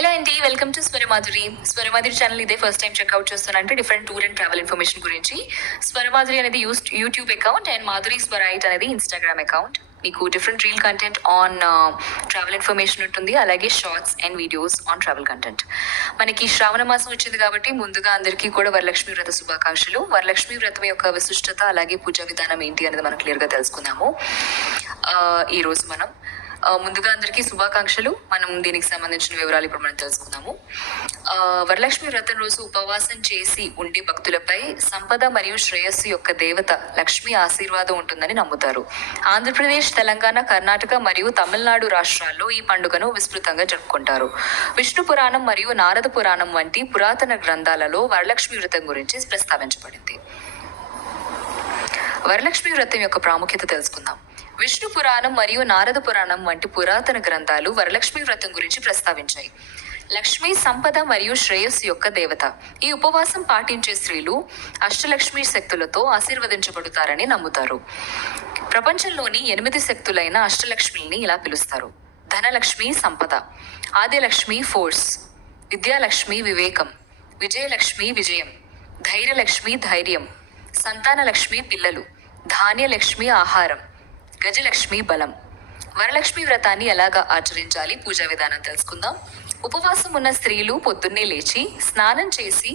Hello అండి, welcome to Swaramadhuri. Swaramadhuri channel ఇదే first time check out చేస్తానంటే different tour and travel information గురించి. స్వరమాధురి అనేది యూట్యూబ్ అకౌంట్ అండ్ మాధురి స్వరైట్ అనేది ఇన్స్టాగ్రామ్ అకౌంట్. మీకు different reel content on travel information ఉంటుంది, అలాగే shorts and videos on travel content. మనకి శ్రావణ మాసం వచ్చింది కాబట్టి ముందుగా అందరికీ కూడా వరలక్ష్మి వ్రత శుభాకాంక్షలు. వరలక్ష్మి వ్రతం యొక్క విశిష్టత అలాగే పూజా విధానం ఏంటి అనేది మనం క్లియర్గా తెలుసుకుందాము ఈరోజు మనం. ముందుగా అందరికీ శుభాకాంక్షలు. మనం దీనికి సంబంధించిన వివరాలు ఇప్పుడు మనం తెలుసుకుందాము. వరలక్ష్మి వ్రతం రోజు ఉపవాసం చేసి ఉండే భక్తులపై సంపద మరియు శ్రేయస్సు యొక్క దేవత లక్ష్మి ఆశీర్వాదం ఉంటుందని నమ్ముతారు. ఆంధ్రప్రదేశ్, తెలంగాణ, కర్ణాటక మరియు తమిళనాడు రాష్ట్రాల్లో ఈ పండుగను విస్తృతంగా జరుపుకుంటారు. విష్ణు పురాణం మరియు నారద పురాణం వంటి పురాతన గ్రంథాలలో వరలక్ష్మి వ్రతం గురించి ప్రస్తావించబడింది. వరలక్ష్మి వ్రతం యొక్క ప్రాముఖ్యత తెలుసుకుందాం. విష్ణు పురాణం మరియు నారద పురాణం వంటి పురాతన గ్రంథాలు వరలక్ష్మి వ్రతం గురించి ప్రస్తావించాయి. లక్ష్మి సంపద మరియు శ్రేయస్సు యొక్క దేవత. ఈ ఉపవాసం పాటించే స్త్రీలు అష్టలక్ష్మి శక్తులతో ఆశీర్వదించబడతారని నమ్ముతారు. ప్రపంచంలోని 8 శక్తులైన అష్టలక్ష్మిని ఇలా పిలుస్తారు: ధనలక్ష్మి సంపద, ఆదిలక్ష్మి ఫోర్స్, విద్యాలక్ష్మి వివేకం, విజయలక్ష్మి విజయం, ధైర్యలక్ష్మి ధైర్యం, సంతానలక్ష్మి పిల్లలు, ధాన్యలక్ష్మి ఆహారం, గజలక్ష్మి బలం. వరలక్ష్మి వ్రతాన్ని ఎలాగా ఆచరించాలి, పూజా విధానం తెలుసుకుందాం. ఉపవాసం ఉన్న స్త్రీలు పొద్దున్నే లేచి స్నానం చేసి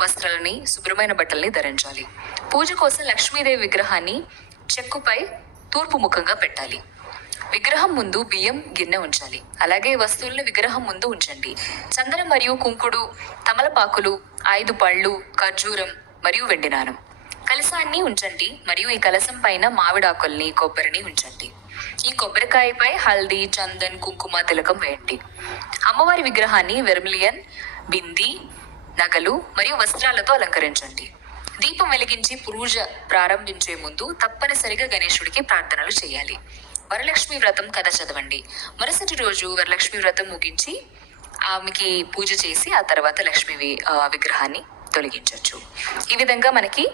వస్త్రాలని, శుభ్రమైన బట్టల్ని ధరించాలి. పూజ కోసం లక్ష్మీదేవి విగ్రహాన్ని చెక్కుపై తూర్పు ముఖంగా పెట్టాలి. విగ్రహం ముందు బియ్యం గిన్నె ఉంచాలి. అలాగే వస్తువులను విగ్రహం ముందు ఉంచండి. చందనం మరియు కుంకుడు, తమలపాకులు, 5 పళ్ళు, ఖర్జూరం మరియు వెండి నాణం. కలశాన్ని ఉంచండి మరియు ఈ కలశం పైన మామిడాకుల్ని, కొబ్బరిని ఉంచండి. ఈ కొబ్బరికాయపై హల్దీ, చందన్, కుంకుమ తిలకం వేయండి. అమ్మవారి విగ్రహాన్ని వెర్మిలియన్, బింది, నగలు మరియు వస్త్రాలతో అలంకరించండి. దీపం వెలిగించి పూజ ప్రారంభించే ముందు తప్పనిసరిగా గణేశుడికి ప్రార్థనలు చేయాలి. వరలక్ష్మి వ్రతం కథ చదవండి. మరుసటి రోజు వరలక్ష్మి వ్రతం ముగించి ఆమెకి పూజ చేసి ఆ తర్వాత లక్ష్మి విగ్రహాన్ని తొలగించవచ్చు. ఈ విధంగా మనకి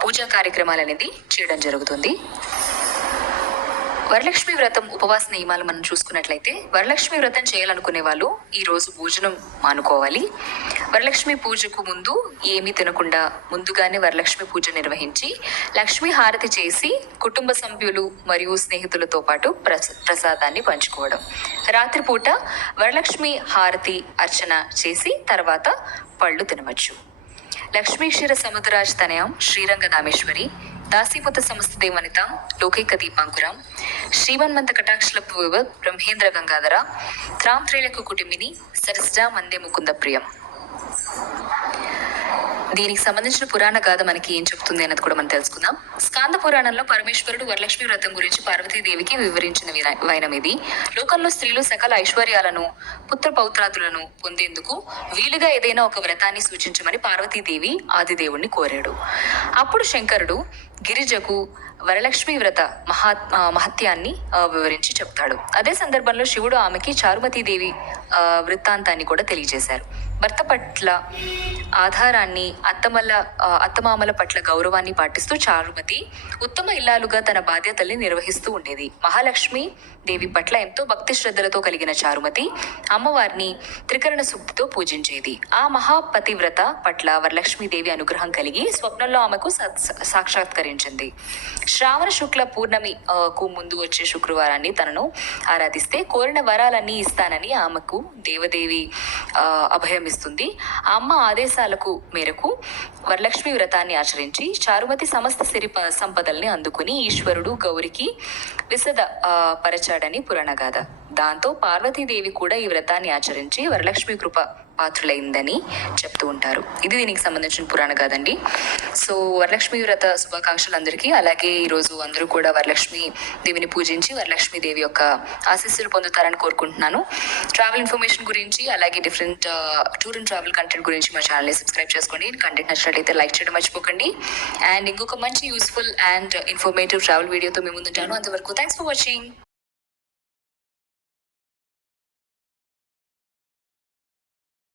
పూజా కార్యక్రమాలు అనేది చేయడం జరుగుతుంది. వరలక్ష్మి వ్రతం ఉపవాస నియమాలు మనం చూసుకున్నట్లయితే, వరలక్ష్మి వ్రతం చేయాలనుకునే వాళ్ళు ఈ రోజు భోజనం మానుకోవాలి. వరలక్ష్మి పూజకు ముందు ఏమీ తినకుండా ముందుగానే వరలక్ష్మి పూజ నిర్వహించి లక్ష్మీ హారతి చేసి కుటుంబ సభ్యులు మరియు స్నేహితులతో పాటు ప్రసాదాన్ని పంచుకోవడం. రాత్రిపూట వరలక్ష్మి హారతి అర్చన చేసి తర్వాత పళ్ళు తినవచ్చు. లక్ష్మీ క్షీర సముద్రాజ్ తనయం శ్రీరంగదామేశ్వరి, దాసీపుత సమస్త దేవనిత లోకైక దీపాంకురం, శ్రీమన్మంత కటాక్షలపు వివత్ బ్రహ్మేంద్ర గంగాధర, త్రాం త్రైలకు కుటుంబిని సరస్జా మందే ముకుంద ప్రియం. దీనికి సంబంధించిన పురాణ గాథ మనకి ఏం చెప్తుంది అన్నది కూడా మనం తెలుసుకుందాం. స్కాంద పురాణంలో పరమేశ్వరుడు వరలక్ష్మి వ్రతం గురించి పార్వతీదేవికి వివరించిన వైనం ఇది. లోకంలో స్త్రీలు సకల ఐశ్వర్యాలను, పుత్ర పౌత్రాదులను పొందేందుకు వీలుగా ఏదైనా ఒక వ్రతాన్ని సూచించమని పార్వతీదేవి ఆదిదేవుణ్ణి కోరాడు. అప్పుడు శంకరుడు గిరిజకు వరలక్ష్మి వ్రత మహత్యాన్ని వివరించి చెప్తాడు. అదే సందర్భంలో శివుడు ఆమెకి చారుమతీదేవి వృత్తాంతాన్ని కూడా తెలియజేశారు. భర్త పట్ల ఆధారాన్ని, అత్తమామల పట్ల గౌరవాన్ని పాటిస్తూ చారుమతి ఉత్తమ ఇల్లాలుగా తన బాధ్యతల్ని నిర్వహిస్తూ ఉండేది. మహాలక్ష్మి దేవి పట్ల ఎంతో భక్తి శ్రద్ధలతో కలిగిన చారుమతి అమ్మవారిని త్రికరణ సూక్తితో పూజించేది. ఆ మహాపతివ్రత పట్ల వరలక్ష్మీదేవి అనుగ్రహం కలిగి స్వప్నంలో ఆమెకు సాక్షాత్కరించింది. శ్రావణ శుక్ల పూర్ణమికు ముందు వచ్చే శుక్రవారాన్ని తనను ఆరాధిస్తే కోరిన వరాలన్నీ ఇస్తానని ఆమెకు దేవదేవి అభయమిస్తుంది. ఆ అమ్మ ఆదేశాలకు మేరకు వరలక్ష్మి వ్రతాన్ని ఆచరించి చారుమతి సమస్త సిరి సంపదల్ని అందుకుని ఈశ్వరుడు గౌరికి విశద పరచాడని పురాణగాథ. దాంతో పార్వతీదేవి కూడా ఈ వ్రతాన్ని ఆచరించి వరలక్ష్మి కృప పాత్రులైందని చెప్తూ ఉంటారు. ఇది దీనికి సంబంధించిన పురాణ కాదండి. సో వరలక్ష్మి వ్రత శుభాకాంక్షలు అందరికీ. అలాగే ఈరోజు అందరూ కూడా వరలక్ష్మి దేవిని పూజించి వరలక్ష్మి దేవి యొక్క ఆశీస్సులు పొందుతారని కోరుకుంటున్నాను. ట్రావెల్ ఇన్ఫర్మేషన్ గురించి అలాగే different tour and travel content గురించి మా ఛానల్ని సబ్స్క్రైబ్ చేసుకోండి. కంటెంట్ నచ్చినట్లయితే లైక్ చేయడం మర్చిపోకండి. అండ్ ఇంకొక మంచి యూస్ఫుల్ అండ్ ఇన్ఫర్మేటివ్ ట్రావెల్ వీడియోతో మేము ముందుంటాను. అంతవరకు థ్యాంక్స్ ఫర్ వాచింగ్.